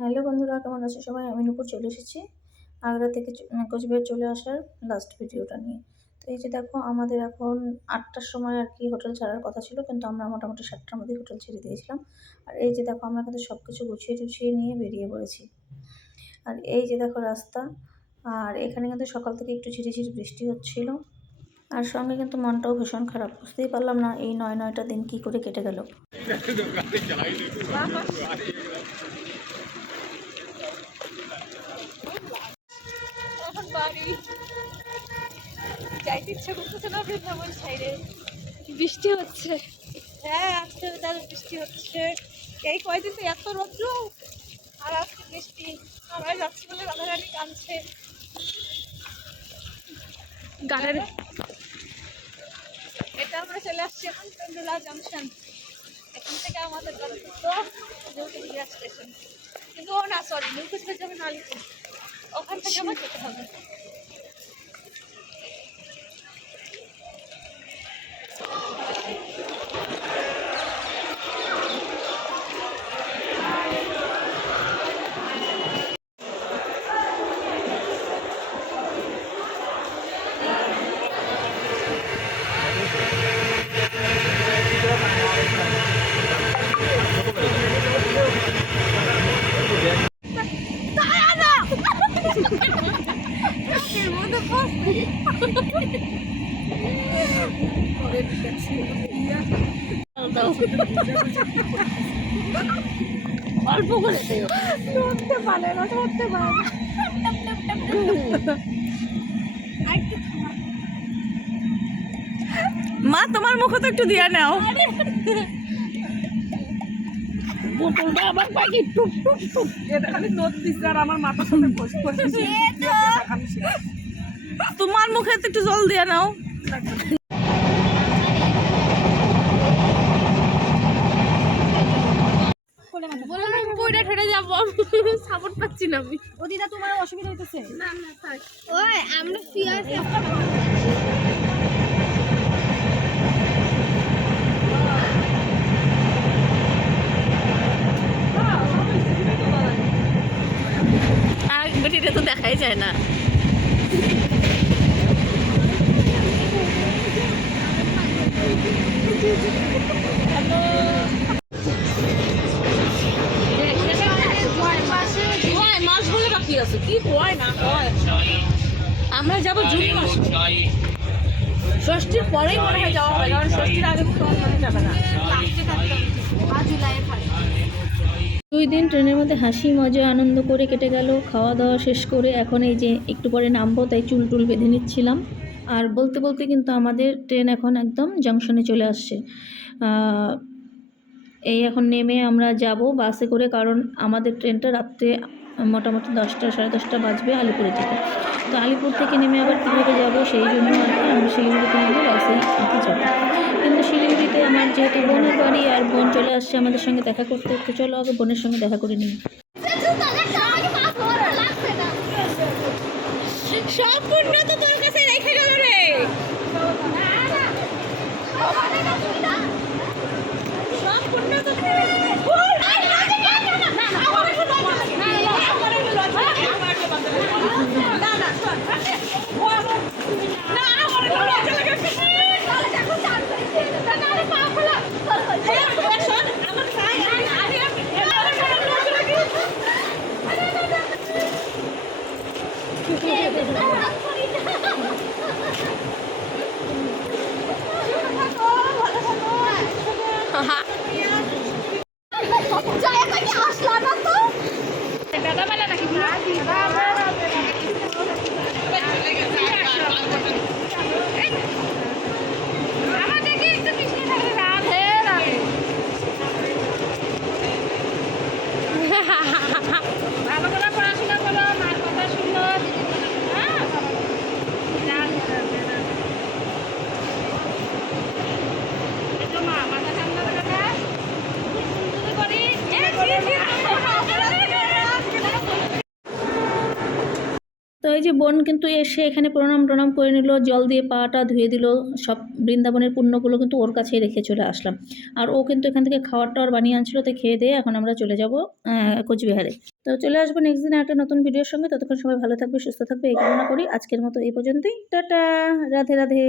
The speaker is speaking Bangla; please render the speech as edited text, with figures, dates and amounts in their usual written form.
হ্যালো বন্ধুরা, কেমন আছো সবাই? আমি নূপুর চলে এসেছি আগ্রা থেকে কোচবিহার চলে আসার লাস্ট ভিডিওটা নিয়ে। তো এই যে দেখো, আমাদের এখন ৮টার সময় আর কি হোটেল ছাড়ার কথা ছিল, কিন্তু আমরা মোটামুটি ৭টার মধ্যেই হোটেল ছেড়ে দিয়েছিলাম। আর এই যে দেখো, আমরা কিন্তু সব কিছু গুছিয়ে টুছিয়ে নিয়ে বেরিয়ে পড়েছি। আর এই যে দেখো রাস্তা, আর এখানে কিন্তু সকাল থেকে একটু ঝিরিঝিরি বৃষ্টি হচ্ছিল। আর সঙ্গে কিন্তু মনটাও ভীষণ খারাপ, বুঝতেই পারলাম না এই ৯টা দিন কি করে কেটে গেল। যাইতে ইচ্ছা করতেছে না বৃন্দাবন সাইডে। বৃষ্টি হচ্ছে। হ্যাঁ, আজকে তাহলে বৃষ্টি হচ্ছে। এই কয়দিন তো এত রৌদ্র, আর আজকে বৃষ্টি। সবাই যাচ্ছে বলে রাধারানী কাঁদছে। গানের এটা আমরা চলে আসছি এখন পেন্ডুলা জাংশন। এখান থেকে আমাদের গন্তব্য নিউকুচবিহার স্টেশন। কিন্তু ও না, সরি, নিউকুচবিহার যাবে না, আলিপুর। ওখান থেকে আমার যেতে হবে। অল্প করে ধরতে পারে না, ধরতে পারে না। মা, তোমার মুখে তো একটু দিয়া নাও। বোতলটা আবার পাখি টুক টুক টুক, এটা খালি নদ দিচ্ছে আর আমার মাথার সাথে বসে বসে তোমার মুখে তো একটু জল দিয়া নাও। পয়টা ঠেড়ে যাবো, সাপোর্ট পাচ্ছি না আমি। ও দিদা, তোমার অসুবিধা হইতেছে? না না, থাক। ওই আমরা শুয়ে আছি। আর বেটিটা তো দেখাই যায় না। মাস বলে বাকি আছে, কি হয় না হয়। আমরা যাবো জুন মাসে, ষষ্ঠীর পরেই মনে হয় যাওয়া হবে, কারণ ষষ্ঠীর আগে মনে যাবে না। 2 দিন ট্রেনের মধ্যে হাসি মজা আনন্দ করে কেটে গেল। খাওয়া দাওয়া শেষ করে এখন এই যে একটু পরে নামবো, তাই চুল টুল বেঁধে নিচ্ছিলাম। আর বলতে বলতে কিন্তু আমাদের ট্রেন এখন একদম জংশনে চলে আসছে। এই এখন নেমে আমরা যাব বাসে করে, কারণ আমাদের ট্রেনটা রাত্রে মোটামুটি 10টা সাড়ে 10টা বাজবে আলিপুরে যেতে। তো আলিপুর থেকে নেমে আবার কীভাবে যাব, সেই জন্য আর কি আমরা শিলিগুড়িতে নেমে বাসেই আর কি যাবো। কিন্তু শিলিগুড়িতে আমার যেহেতু বোনের বাড়ি, আর বোন চলে আসছে আমাদের সঙ্গে দেখা করতে, তো চলো আগে বোনের সঙ্গে দেখা করে নিই। সব পণ্য তো তোর কাছে রেখে গেল রে। সব পণ্য তো দাদাবেলা নাকি আমাদেরকে একটু মিশিয়ে থাকে। রাধে রাধে। ভালো করে পড়াশোনা করো, মার কথা শুনো, হ্যাঁ। রাধে রাধে রাধে। মা মাথা ঠান্ডা রাখা করি। তো এই যে বোন কিন্তু এসে এখানে প্রণাম টনাম করে নিল, জল দিয়ে পাটা ধুয়ে দিল, সব বৃন্দাবনের পুণ্যগুলো কিন্তু ওর কাছেই রেখে চলে আসলাম। আর ও কিন্তু এখান থেকে খাওয়ার টাওয়ার বানিয়ে আনছিল, তো খেয়ে দিয়ে এখন আমরা চলে যাব কোচবিহারে। তো চলে আসবো নেক্সট দিন একটা নতুন ভিডিওর সঙ্গে। ততক্ষণ সবাই ভালো থাকবে, সুস্থ থাকবে এই কামনা করি। আজকের মতো এই পর্যন্তই, টাটা, রাধে রাধে।